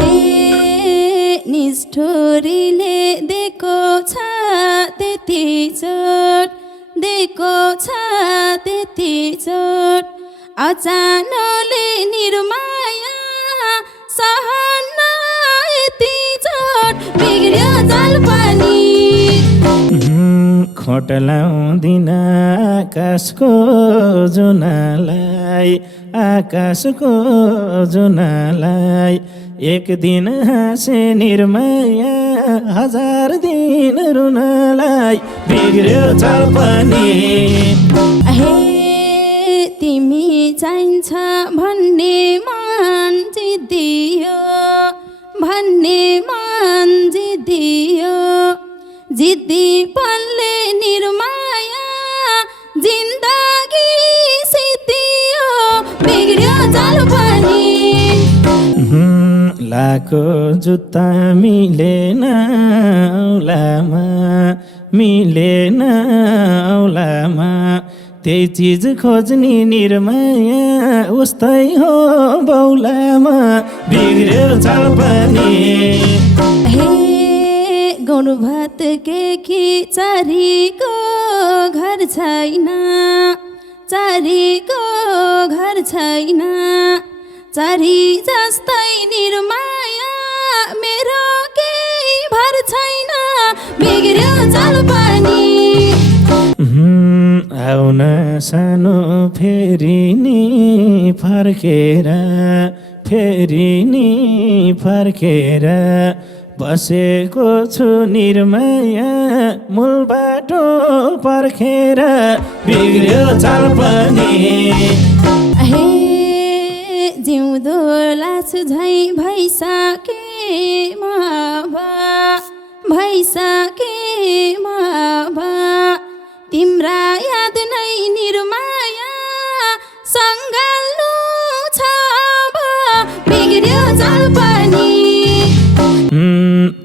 हे निष्ठुरीले दिएको छ त्यति चोट, दिएको छ त्यति चोट, अचानकले निर्माया सहन यति चोट, बिग्रियो जलपानी। खोट लाउँदिन आकाशको जुनालाई, आकाशको जुनालाई, एक दिन हाँसे निर्माया हजार दिन रुनलाई, बिग्रियो जलपानी। हे तिमी चाहिन्छ भन्ने मन जिद्दियो, भन्ने मन जिद्दियो, जिद्दीपनले निर्माया जिन्दगी सिद्धियो, बिग्रियो जलपानी। लाको जुत्ता मिलेन औलामा, मिलेन औलामा, त्यही चिज खोज्ने निर्माया उस्तै हो बौलामा, बिग्रियो जलपानी। हे गुण भात के खिचडीको घर छैन, चारीको घर छैन, चारी जस्तै निर्माया मेरो केही भर छैन, बिग्रियो जलपानी। आउन सानो फेरि नि फर्केर, फेरि नि फर्केर, बसेको छु निर्माया मूल बाटो पर्खेर, बिग्रियो जलपानी। हे जिउँदो लास झै भइसके माभा, भइसके माभा, तिम्रा याद नै निर्माया सङ्गाल्नु छ अब, बिग्रियो जलपानी।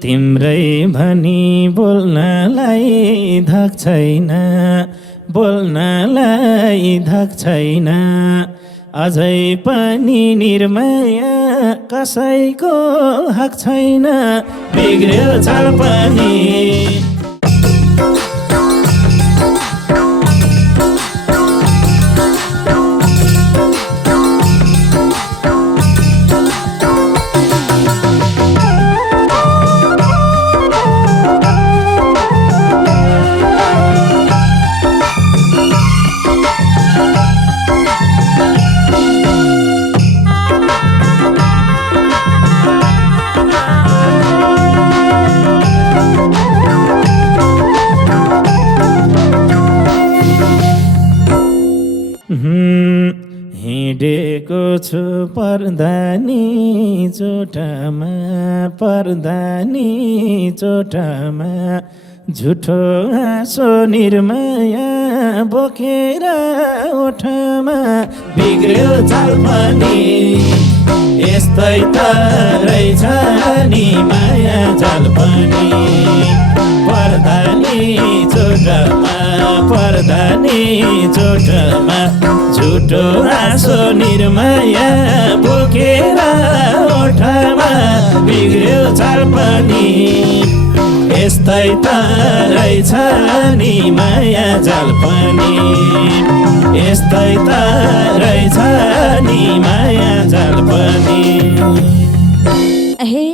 तिम्रै भनी बोल्नलाई धक छैन, बोल्नलाई धक छैन, अझै पनि निर्माया कसैको हक छैन, बिग्रियो जलपानी। हिँडेको छु पर्दानी चोटामा, पर्दानी चोटामा, झुठो हाँसो निर्माया बोकेर ओठमा, बिग्रियो जलपानी। यस्तै त रहेछ नि माया जलपानी, पर्दानी चोटामा, पर्दानी चोटामा, झुठो हाँसो निर्माया बोकेर ओठमा, बिग्रियो जलपानी। यस्तै त रहेछ नि माया जलपानी, यस्तै त रहेछ नि माया जलपानी। हे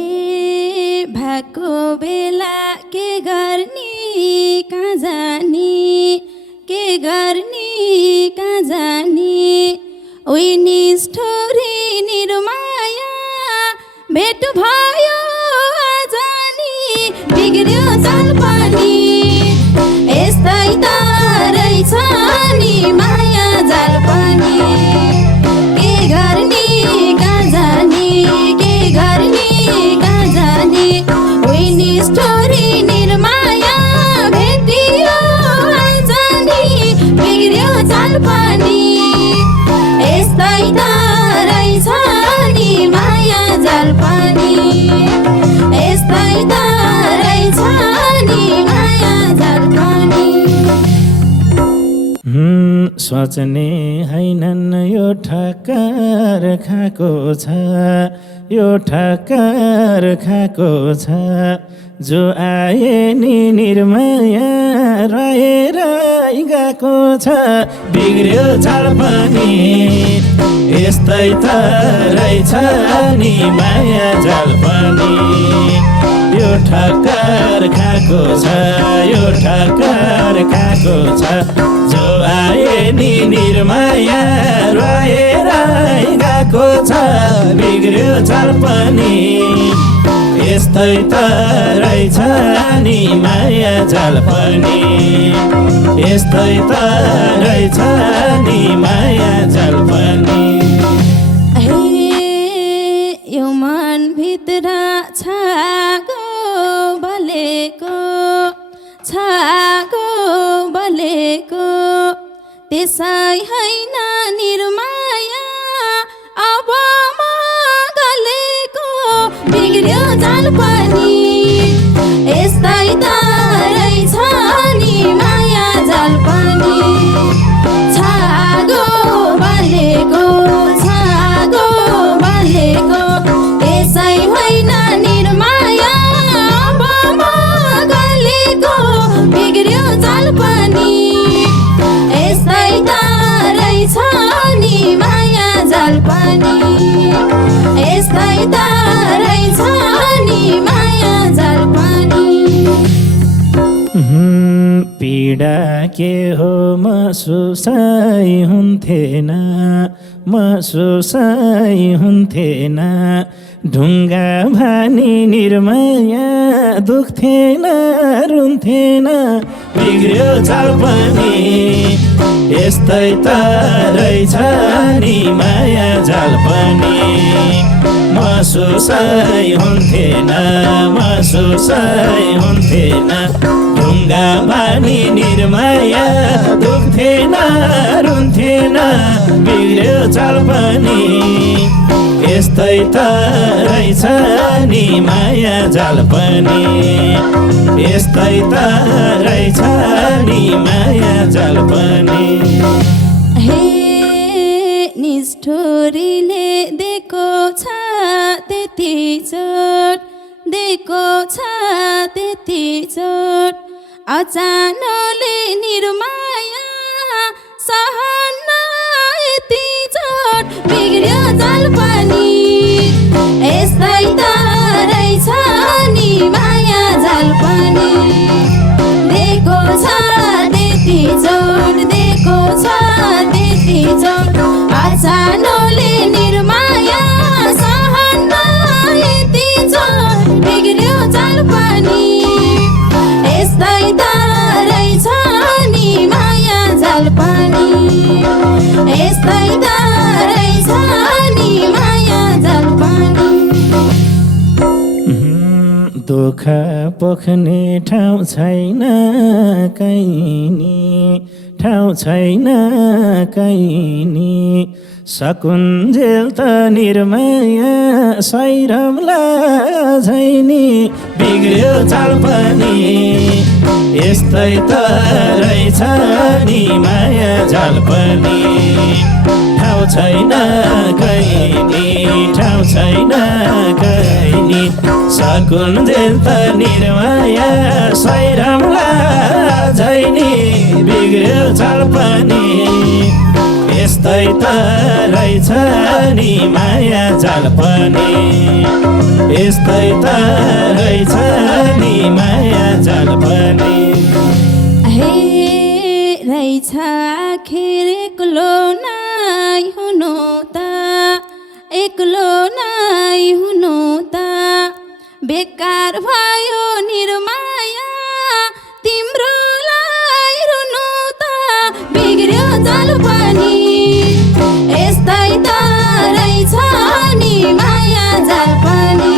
भएको बेला के गर्ने कहाँ जाने, के गर्ने कहाँ जाने, उही निष्ठुरी निर्माया भेट भयो जानी, बिग्रियो जलपानी। यस्तै त रहेछ नि माया जलपानी, के गर्ने कहाँ जाने, के गर्ने कहाँ जाने, उही निष्ठुरी निर्माया भेटियो जानी, बिग्रियो जलपानी। यस्तै त रहेछ नि माया जलपानी, यस्तै त रहेछ नि माया जलपानी। सोच्ने हैनन् यो ठक्कर खाएको छ, यो ठक्कर खाएको छ जो आए नि निर्माया रहेर गएको छ बिग्रियो चाल पनि यस्तै त रहेछ नि माया जाल पनि यो ठक्कर खाएको छ यो ठक्कर खाएको छ जो आए नि निर्माया रहेर गएको छ बिग्रियो चाल पनि यस्तै त रहेछ नि माया जाल पनि यस्तै त रहेछ नि माया जाल पनि यो मन भित्र छागो बलेको त्यसै होइन निर्माया अब म गलेको बिग्रियो जाल पनि यस्तै त रहेछ नि माया जाल पनि छागो बलेको त्यसै होइन निर्माया अब म गलेको बिग्रियो जाल पनि यस्तै त रहेछ नि माया जाल पनि यस्तै त रहेछ नि माया जाल पनि पीडा के हो महसुसै हुन्थेन ढुङ्गा भानी निर्माया दुख्थेन रुन्थेन बिग्रियो चाल पनि यस्तै त रहेछ नि माया जाल पनि महसुसै हुन्थेन ढुङ्गा भानी निर्माया दुख्थेन रुन्थेन बिग्रियो चाल पनि यस्तै त रहेछ नि माया जाल पनि यस्तै त रहेछ नि माया जाल पनि निष्ठुरीले दिएको छ त्यति चोट अचानकले निर्माया सहन यति चोट बिग्रियो जाल पनि यस्तै त रहेछ नि माया जाल पनि दिएको छ त्यति चोट अचानकले निर्माया सहन यति चोट बिग्रियो जाल पनि यस्तै त रहेछ नि माया जाल पनि यस्तै त रहेछ नि माया जाल पनि दुःख पोख्ने ठाउँ छैन कहीँ सकुन्जेल त निर्माया सैरमला झैनी बिग्रियो चाल पनि यस्तै त रहेछ नि माया जाल पनि ठाउँ छैन कहीँ सकुन्जेल त निर्माया सैरमला झैनी बिग्रियो चाल पनि यस्तै त रहेछ नि माया जाल पनि यस्तै त रहेछ नि माया जाल पनि रहेछ आखिर एक्लो नै हुनु त बेकार भयो निर्माया तिम्रोलाई रुनु त बिग्रियो जाल पनि यस्तै त रहेछ नि माया जाल पनि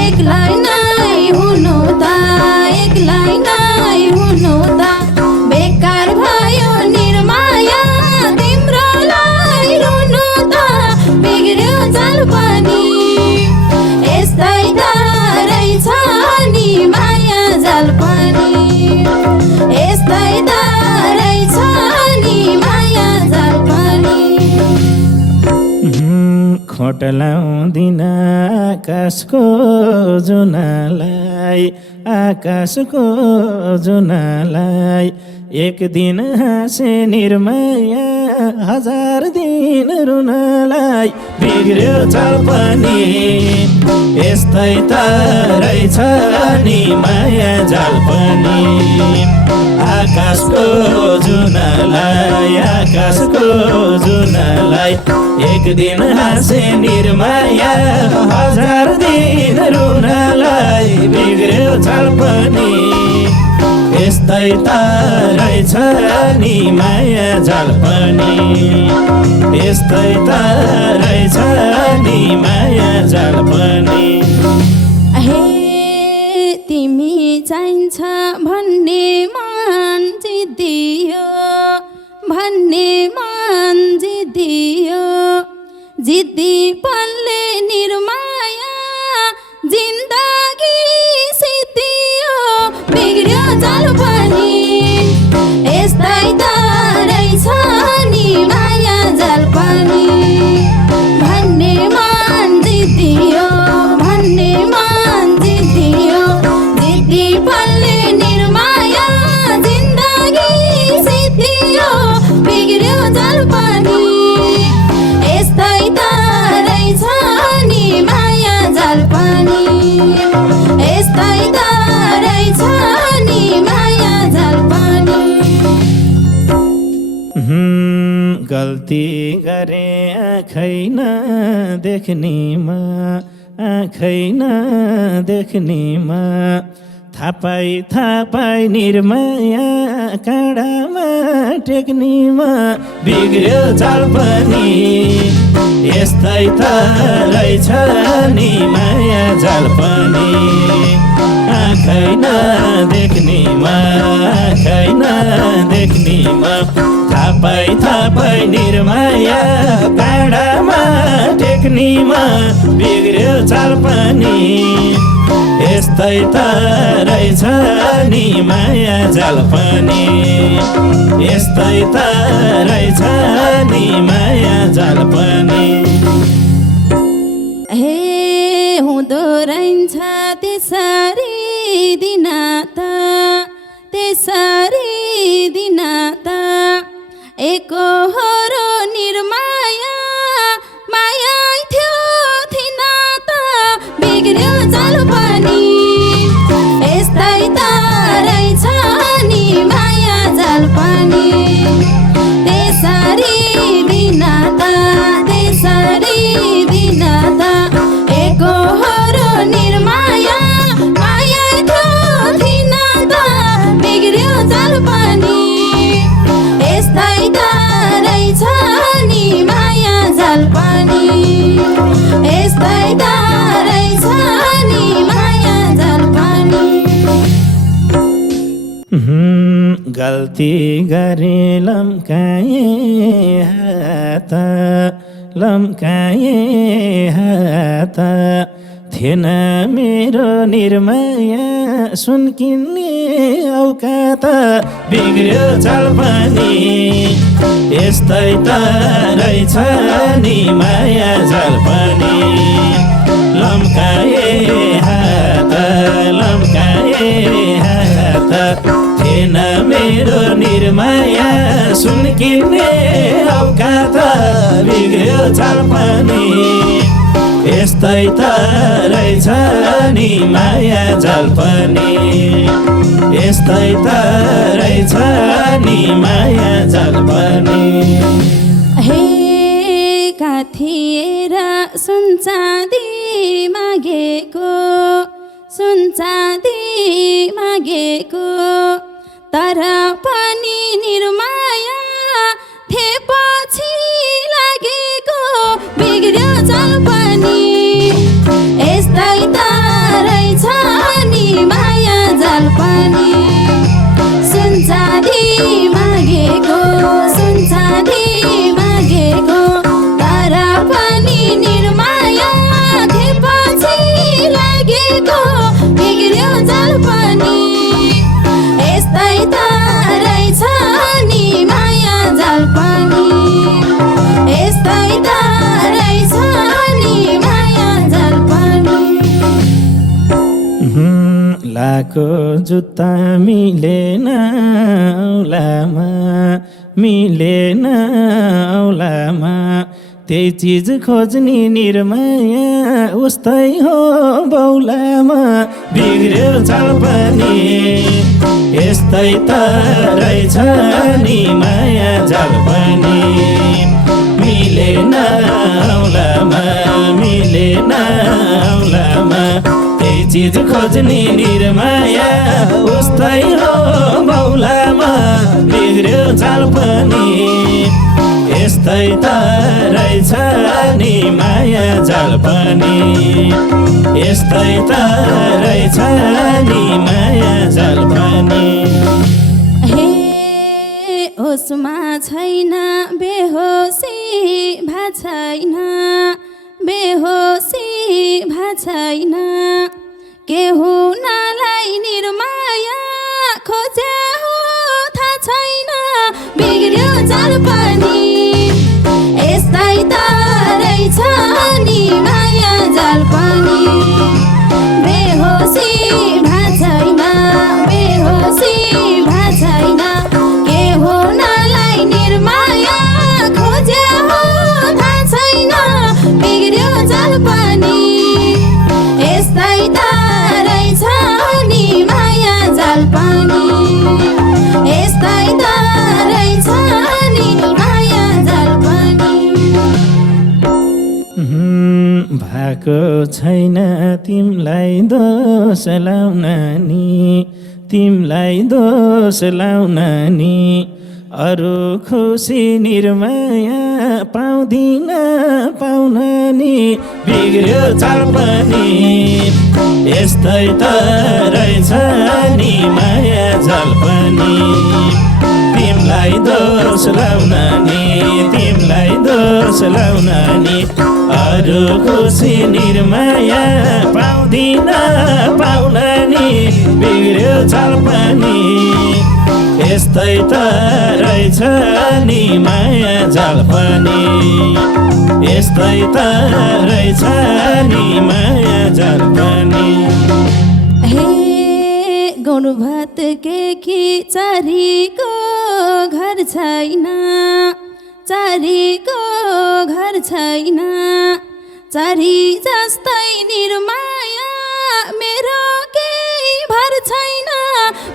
एक्लै नै हुनु त बेकार भयो निर्माया तिम्रोलाई रुनु त बिग्रियो जाल पनि यस्तै त रहेछ नि माया जाल पनि यस्तै त रहेछ नि भोट लाउँदिन आकाशको जुनालाई, आकाशको जुनालाई। एक दिन हाँसे निर्माया, 1000 दिन रुनलाई। बिग्रियो चाल पनि यस्तै त रहेछ नि माया जाल पनि। आकाशको जुनालाई, आकाशको जुनालाई। एक दिन हाँसे निर्माया, 1000 दिन रुनलाई। बिग्रियो चाल पनि यस्तै त रहेछ नि माया जाल पनि, यस्तै त रहेछ नि माया जाल पनि। हे तिमी चाहिन्छ भन्ने मन जितियो, भन्ने मन जितियो। जिद्दी पल्ले निर्माया, जिन्दगी सिद्धियो। बिग्रियो चाल पनि यस्तै त रहेछ नि माया जाल पनि। भन्ने मन जितियो, भन्ने मन जितियो। जिद्दी पल्ले निर्माया, जिन्दगी सिद्धियो। बिग्रियो चाल पनि यस्तै त रहेछ नि माया जाल पनि, यस्तै त रहेछ नि माया जाल पनि। गल्ती गरे आँखै नदेख्नेमा, आँखै नदेख्नेमा। थापाई निर्माया, काँडामा टेक्नेमा। बिग्रियो चाल पनि यस्तै त रहेछ नि माया जाल पनि। आँखै नदेख्नेमा, आँखै नदेख्नेमा। थापाई निर्माया, काँडामा टेक्नेमा। बिग्रियो चाल पनि यस्तै त रहेछ नि माया जाल पनि, यस्तै त रहेछ नि माया जाल पनि। हे हुँदो रहन्छ त्यसरी दिन त, त्यसरी दिन त। एकहोरो निर्माया, माया थियो थिन त। बिग्रियो चाल पनि यस्तै त रहेछ नि माया जाल पनि। त्यसरी दिन त, त्यसरी दिन त। एकहोरो निर्माया, माया थियो थिन त। बिग्रियो चाल पनि यस्तै त रहेछ नि माया जाल पनि, यस्तै त रहेछ नि माया जाल पनि। गल्ती गरे लम्काए हात, लम्काए हात। थिएन मेरो निर्माया, सुन किन्ने औकात। बिग्रियो चाल पनि यस्तै त रहेछ नि माया जाल पनि। लम्काए हात, लम्काए हात। थिएन मेरो निर्माया, सुन किन्ने औकात। बिग्रियो चाल पनि यस्तै त रहेछ नि माया जाल पनि, यस्तै त रहेछ नि माया जाल पनि। हे काथिएर सुन चाँदी मागेको, सुन चाँदी मागेको। तर पनि निर्माया थिएपछि लागेको। बिग्रियो चाल पनि यस्तै त रहेछ नि माया जाल पनि। सुन चाँदी मागेको, सुन चाँदी मागेको। तर पनि निर्माया थिएपछि लागेको। बिग्रियो चाल पनि यस्तै त लाको जुत्ता मिलेन औलामा मिलेन औलामा त्यही चिज खोज्ने निर्माया उस्तै हो बौलामा बिग्रियो चाल पनि यस्तै त रहेछ नि माया जाल पनि मिलेन औलामा मिलेन औलामा त्यही चिज खोज्ने निर्माया उस्तै हो बौलामा बिग्रियो चाल पनि यस्तै त रहेछ नि माया जाल पनि यस्तै त रहेछ नि माया जाल पनि हे होसमा छैन बेहोसी भा छैन बेहोसी भा छैन के हुनालाई निर्माया खोजे हो थाहा छैन बिग्रियो चाल पनि यस्तै त रहेछ नि माया जाल पनि बेहोसी भा छैन बेहोसी भा छैन के हुनालाई निर्माया खोजे हो थाहा छैन बिग्रियो चाल पनि यस्तै त रहेछ नि माया जाल पनि यस्तै त रहेछ नि माया जाल पनि भएको छैन तिमलाई दोष लाउन नि तिमलाई दोष लाउन नि अरू खुसी निर्माया पाउँदिन पाउन नि बिग्रियो चाल पनि यस्तै त रहेछ नि माया जाल पनि तिमलाई दोष लाउन नि तिमलाई दोष लाउन नि अरू खुसी निर्माया पाउँदिन पाउन नि बिग्रियो चाल पनि यस्तै त रहेछ नि माया जाल पनि यस्तै त रहेछ नि माया जाल पनि हे गौनु भात के खिचरीको घर छैन चारीको घर छैन चारी जस्तै निर्माया मेरो केही भर छैन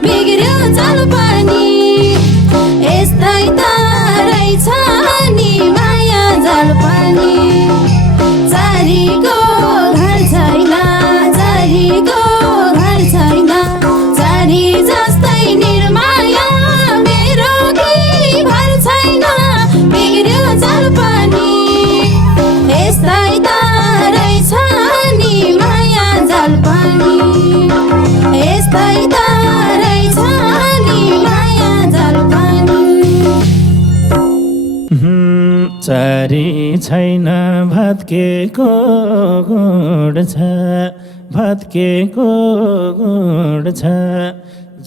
बिग्रियो चाल पनि यस्तै त रहेछ नि माया जाल पनि चारीको घर छैन चारीको घर छैन चारी जस्तै निर्माया मेरो केही भर छैन बिग्रियो चाल पनि यस्तै त रहेछ नि माया जाल पनि यस्तै त रहेछ नि माया जाल पनि चारी छैन भत्केको गुड छ भत्केको गुड छ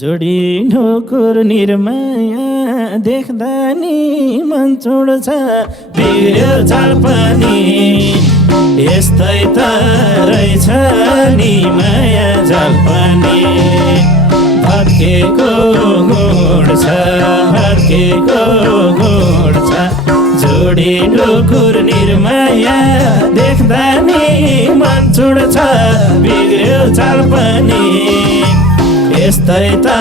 जोडी ढोकुर निर्माया देख्दा नि मन चोड्छ बिग्रियो चाल पनि यस्तै त रहेछ नि माया जाल पनि भत्केको गुड छ भत्केको गुड छ जोडी ढोकुर निर्माया देख्दा नि मन चोड्छ बिग्रियो चाल पनि यस्तै त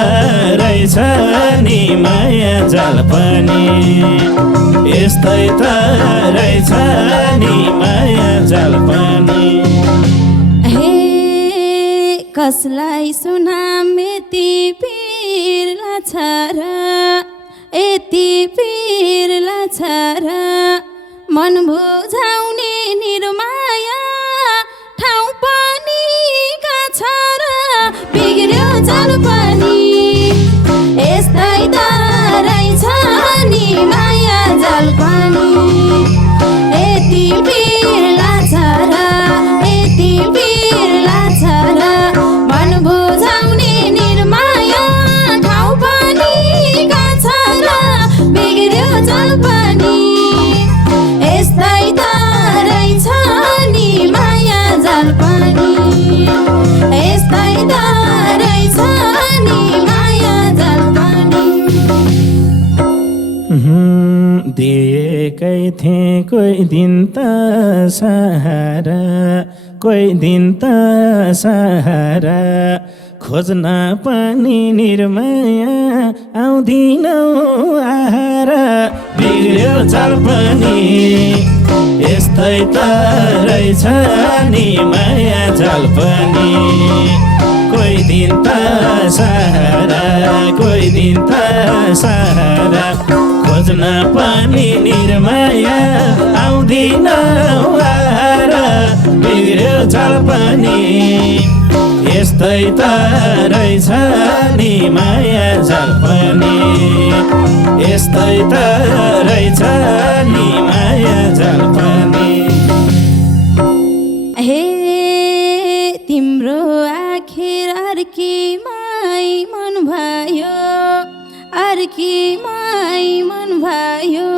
रहेछ नि माया जाल पनि यस्तै त रहेछ नि माया जाल पनि हे कसलाई सुनाम यति पिर लाग्छ र यति पिर लाग्छ र मन बुझाउने निर्माया ठाउँ पनि कहाँ छ र बिग्रियो चाल पनि यस्तै त रहेछ नि माया जाल पनि यति पिर लाग्छ र यति पिर लाग्छ र मन बुझाउने निर्माया ठाउँ पनि कहाँ छ र बिग्रियो चाल पनि यस्तै त कोही दिन त सहारा कोही दिन त सहारा खोज्न पनि निर्माया आउँदिनौ आहार बिग्रियो चाल पनि यस्तै त रहेछ नि माया चाल पनि कोही दिन त सहारा कोही दिन त सहारा खोज्न पनि निर्माया आउँदिनौ आहार बिग्रियो चाल पनि यस्तै त रहेछ नि माया जाल पनि यस्तै त रहेछ नि माया जाल पनि हे तिम्रो आखिर अर्कीमै मन भयो अर्कीमै मन भयो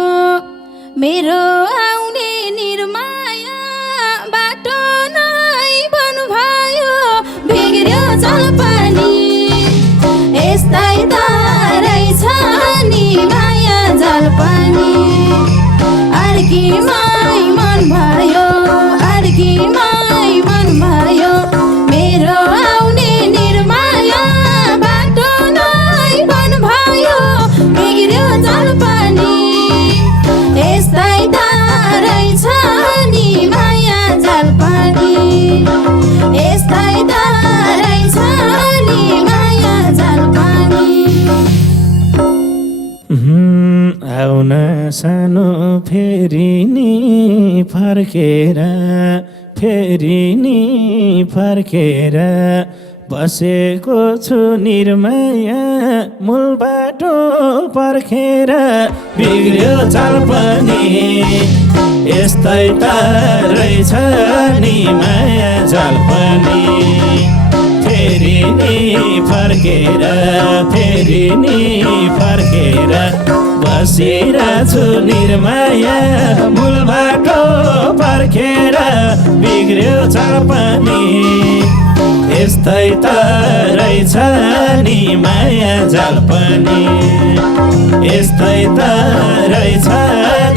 मेरो आउने निर्माया बाटो नै बन्द भयो बिग्रियो चाल पनि यस्तै त रहेछ नि माया जाल पनि अर्कीमै मन भयो अर्कीमै मन भयो मेरो आउने निर्माया बाटो नै बन्द भयो बिग्रियो चाल पनि यस्तै त रहेछ नि माया जाल पनि यस्तै त रहेछ नि माया जाल पनि आउन सानो फेरि नि फर्केर फेरि नि फर्केर बसेको छु निर्माया मूल बाटो पर्खेर बिग्रियो चाल पनि यस्तै त रहेछ नि माया जाल पनि फेरि नि फर्केर फेरि नि फर्केर बसिरहेछु निर्माया मूल बाटो पर्खेर बिग्रियो चाल पनि यस्तै त रहेछ नि माया जाल पनि यस्तै त रहेछ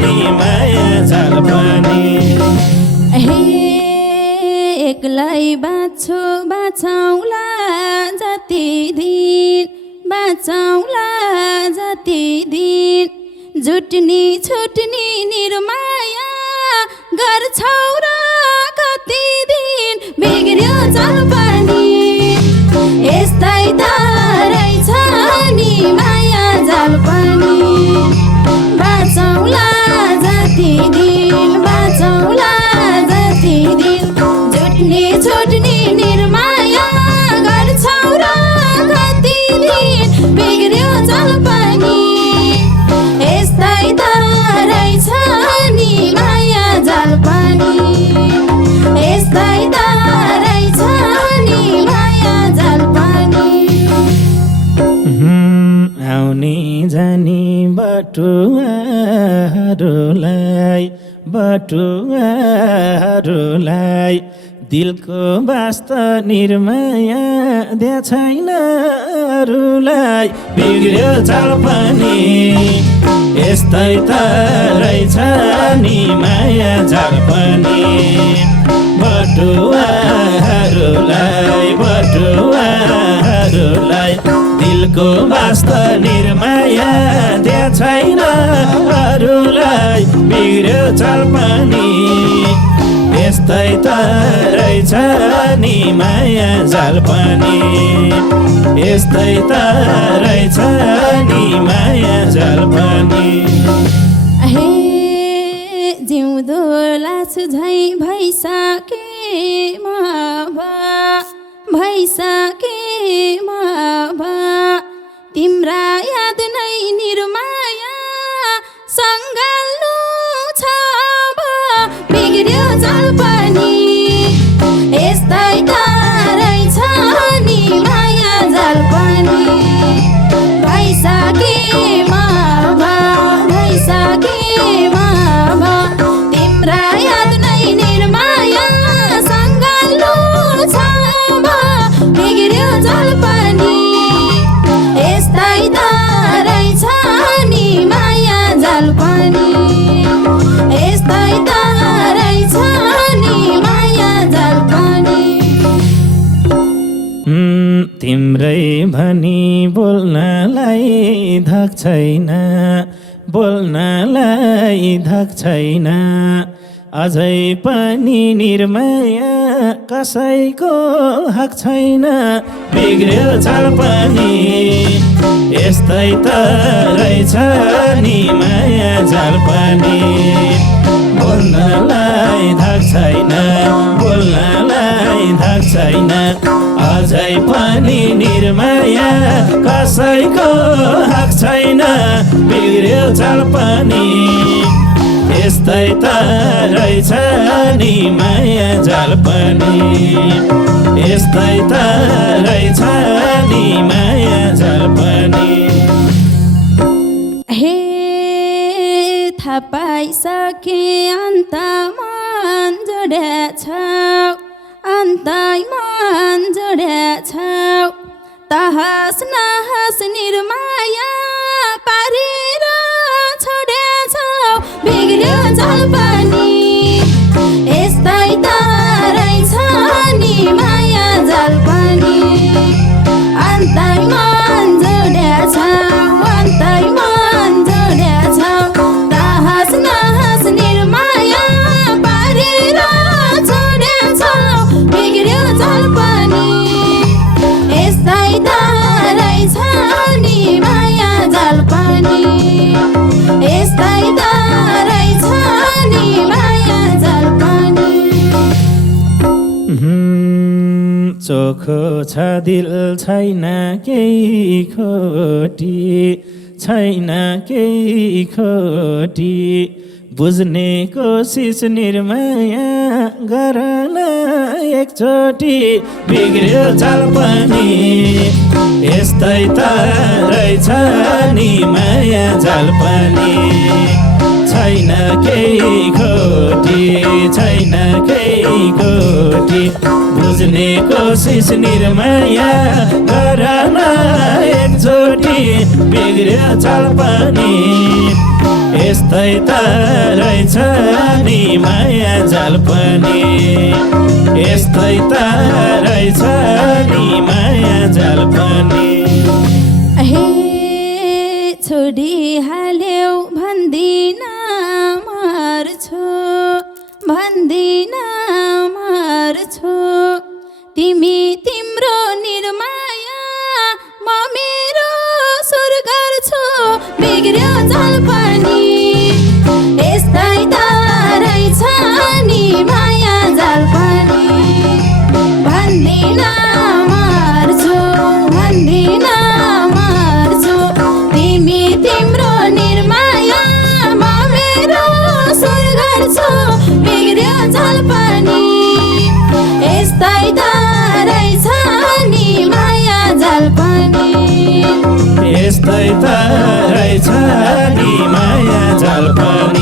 नि माया जाल पनि हे एक्लै बाँच्छु बाँचौँला जति दिन बाँचौँला जति दिन जुट्नी छुट्नी निर्माया गर्छौ र कति दिन बिग्रियो चाल पनि यस्तै त रहेछ नि माया जाल पनि बाँचौँला जति दिन बाँचौँला जति दिन जुट्नी छुट्नी निर्माया गर्छौ र कति दिन बिग्रियो चाल पनि यस्तै त रहेछ नि माया जाल पनि यस्तै त रहेछ नि माया जाल पनि आउने जाने बटुवाहरूलाई दिलको वास्ता निर्माया दिया छैन अरूलाई बिग्रियो चाल पनि यस्तै त रहेछ नि माया जाल पनि बटुवाहरूलाई दिलको वास्ता निर्माया दिया छैन अरूलाई बिग्रियो चाल पनि यस्तै त रहेछ नि माया जाल पनि यस्तै त रहेछ नि माया जाल पनि हे जिउँदो लास झै भइसके तिम्रा याद नै निर्माया सङ्गाल्नु छ अब बिग्रियो चाल पनि यस्तै त रहेछ नि माया जाल पनि भइसके तिम्रा याद नै निर्माया सङ्गाल्नु छ अब बिग्रियो चाल पनि यस्तै त रहेछ नि माया जाल पनि यस्तै तिम्रै भनी बोल्नलाई धक छैन बोल्नलाई धक छैन अझै पनि निर्माया कसैको हक छैन बिग्रियो चाल पनि यस्तै त रहेछ नि माया जाल पनि बोल्नलाई धक छैन बोल्नलाई धक छैन अझै पनि निर्माया कसैको हक छैन बिग्रियो चाल पनि यस्तै त रहेछ नि माया जाल पनि यस्तै त रहेछ नि माया जाल पनि हे थाहा पाइसके अन्तमान जोड्याछौ अन्तमान जोड्याछौ तहस नहस निर्माया पारेर छोड्याछौ बिग्रियो चाल पनि यस्तै त रहेछ नि माया जाल पनि अन्तमान जोड्याछौ अन्तमान जोड्याछौ तहस नहस निर्माया पारेर छोड्याछौ बिग्रियो चाल पनि यस्तै त रहेछ नि माया जाल पनि यस्तै त रहेछ नि माया जाल पनि चोखो छ दिल छैन केही खोटी छैन केही खोटी बुझ्ने कोसिस निर्माया गर न एकचोटि बिग्रियो चाल पनि यस्तै त रहेछ नि माया जाल पनि छैन केही खोटी छैन केही खोटी बुझ्ने कोसिस निर्माया गर न एकचोटि बिग्रियो चाल पनि यस्तै त रहेछ नि माया जाल पनि यस्तै त रहेछ नि माया जाल पनि हे छोडिहाल्यौ भन्दिन मर्छु तिमी तिम्रो निर्माया म मेरो सुर गर्छु बिग्रियो चाल पनि यस्तै त रहेछ नि माया जाल पनि भन्दिन मर्छु तिमी तिम्रो निर्माया म मेरो सुर गर्छु बिग्रियो चाल पनि यस्तै त रहेछ नि माया जाल पनि यस्तै त रहेछ नि माया जाल पनि